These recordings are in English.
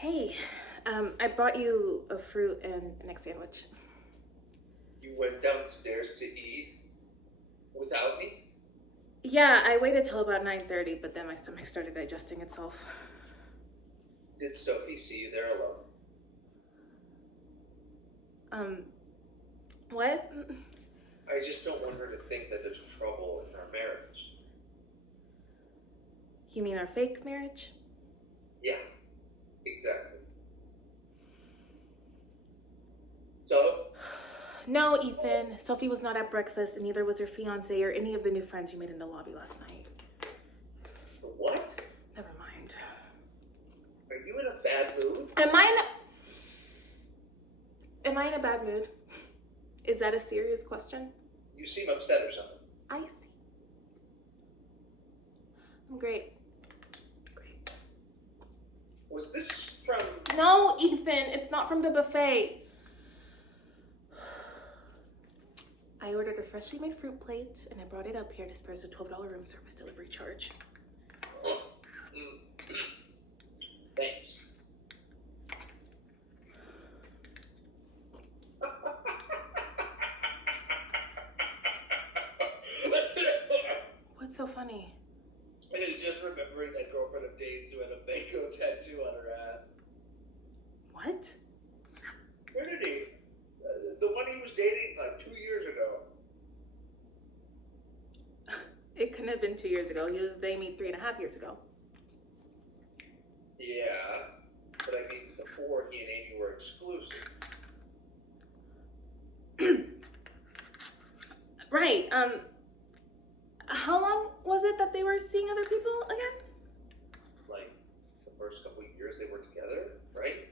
Hey, I brought you a fruit and an egg sandwich. You went downstairs to eat without me? Yeah, I waited till about 9:30, but then my stomach started digesting itself. Did Sophie see you there alone? What? I just don't want her to think that there's trouble in our marriage. You mean our fake marriage? Yeah, exactly. So? No, Ethan. Sophie was not at breakfast, and neither was her fiance or any of the new friends you made in the lobby last night. What? Never mind. Are you in a bad mood? Am I in a bad mood? Is that a serious question? You seem upset or something. I see. I'm great. Great. Was this from... No, Ethan, it's not from the buffet. I ordered a freshly made fruit plate, and I brought it up here to spare us a $12 room service delivery charge. Thanks. What's so funny? I was just remembering that girlfriend of Dane's who had a mango tattoo on her ass. What? Trinity. The one he was dating like 2 years ago. It couldn't have been 2 years ago. He was dating me 3.5 years ago. Yeah, but I mean before he and Amy were exclusive. Right. How long was it that they were seeing other people again? Like the first couple of years they were together, right?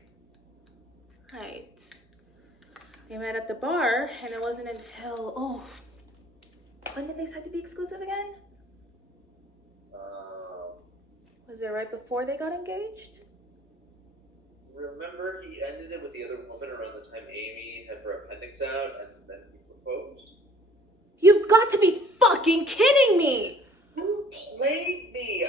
Right. They met at the bar, and it wasn't until, when did they decide to be exclusive again? Was it right before they got engaged? Remember he ended it with the other woman around the time Amy had her appendix out and then he proposed? You've got to be fucking kidding me! Who played me?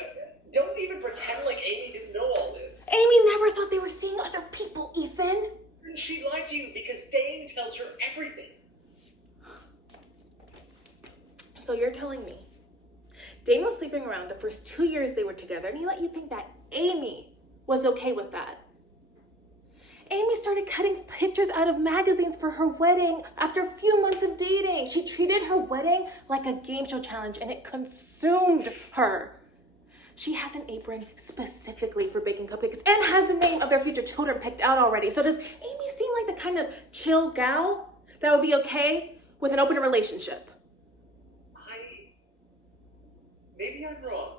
Don't even pretend like Amy didn't know all this. Amy never thought they were seeing other people, Ethan. She lied to you because Dane tells her everything. So you're telling me Dane was sleeping around the first 2 years they were together, and he let you think that Amy was okay with that? Amy started cutting pictures out of magazines for her wedding after a few months of dating. She treated her wedding like a game show challenge, and it consumed her. She has an apron specifically for baking cupcakes and has the name of their future children picked out already. So does Amy seem like the kind of chill gal that would be okay with an open relationship? Maybe I'm wrong.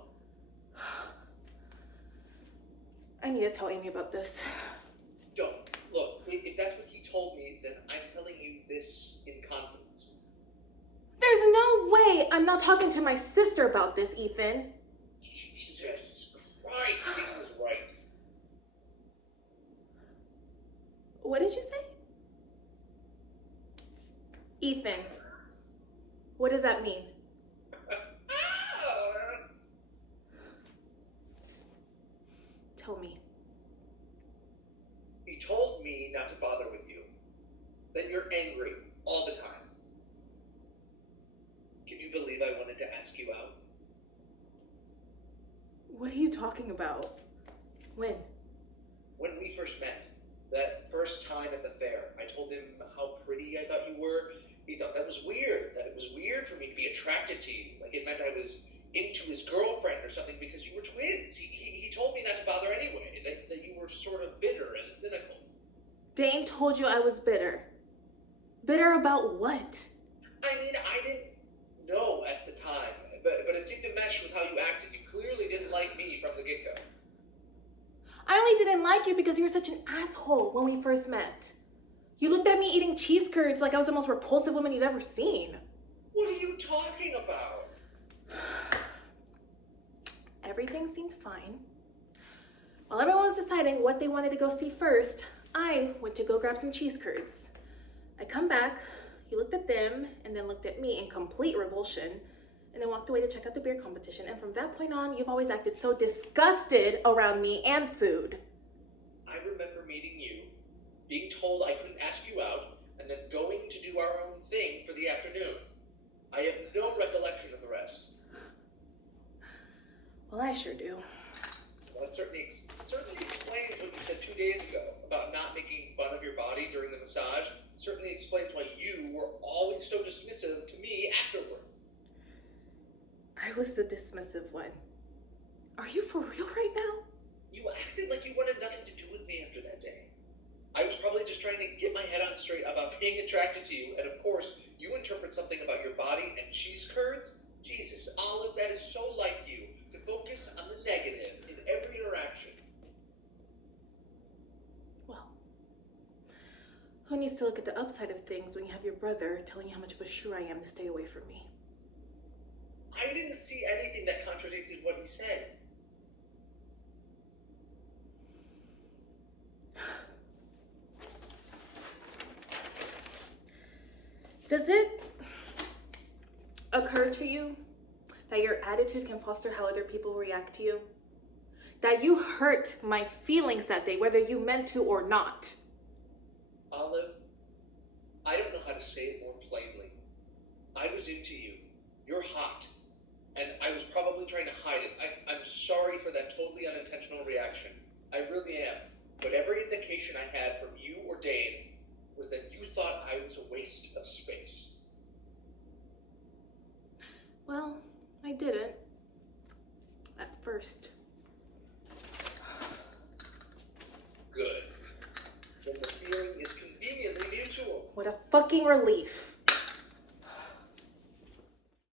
I need to tell Amy about this. Don't. Look, if that's what he told me, then I'm telling you this in confidence. There's no way I'm not talking to my sister about this, Ethan. Jesus Christ, he was right. What did you say? Ethan, what does that mean? Tell me. He told me not to bother with you. That you're angry all the time. Can you believe I wanted to ask you out? What are you talking about? When? When we first met. That first time at the fair. I told him how pretty I thought you were. He thought that was weird. That it was weird for me to be attracted to you. Like it meant I was into his girlfriend or something because you were twins. He told me not to bother anyway. That you were sort of bitter and cynical. Dane told you I was bitter. Bitter about what? I mean, I didn't know at the time, but it seemed to mesh with how you acted. You clearly didn't like me from the get-go. I only didn't like you because you were such an asshole when we first met. You looked at me eating cheese curds like I was the most repulsive woman you'd ever seen. What are you talking about? Everything seemed fine. While everyone was deciding what they wanted to go see first, I went to go grab some cheese curds. I come back, you looked at them, and then looked at me in complete revulsion, and then walked away to check out the beer competition. And from that point on, you've always acted so disgusted around me and food. I remember meeting you, being told I couldn't ask you out, and then going to do our own thing for the afternoon. I have no recollection of the rest. Well, I sure do. Well, it certainly explains what you said 2 days ago about not making fun of your body during the massage. Certainly explains why you were always so dismissive to me afterward. I was the dismissive one. Are you for real right now? You acted like you wanted nothing to do with me after that day. I was probably just trying to get my head on straight about being attracted to you, and of course, you interpret something about your body and cheese curds? Jesus, Olive, that is so like you, to focus on the negative in every interaction. Well, who needs to look at the upside of things when you have your brother telling you how much of a sure I am to stay away from me? I didn't see anything that contradicted what he said. Does it occur to you that your attitude can foster how other people react to you? That you hurt my feelings that day, whether you meant to or not? Olive, I don't know how to say it more plainly. I was into you. You're hot. And I was probably trying to hide it. I'm sorry for that totally unintentional reaction. I really am. But every indication I had from you or Dane was that you thought I was a waste of space. Well, I didn't. At first. Good. Then the feeling is conveniently mutual. What a fucking relief.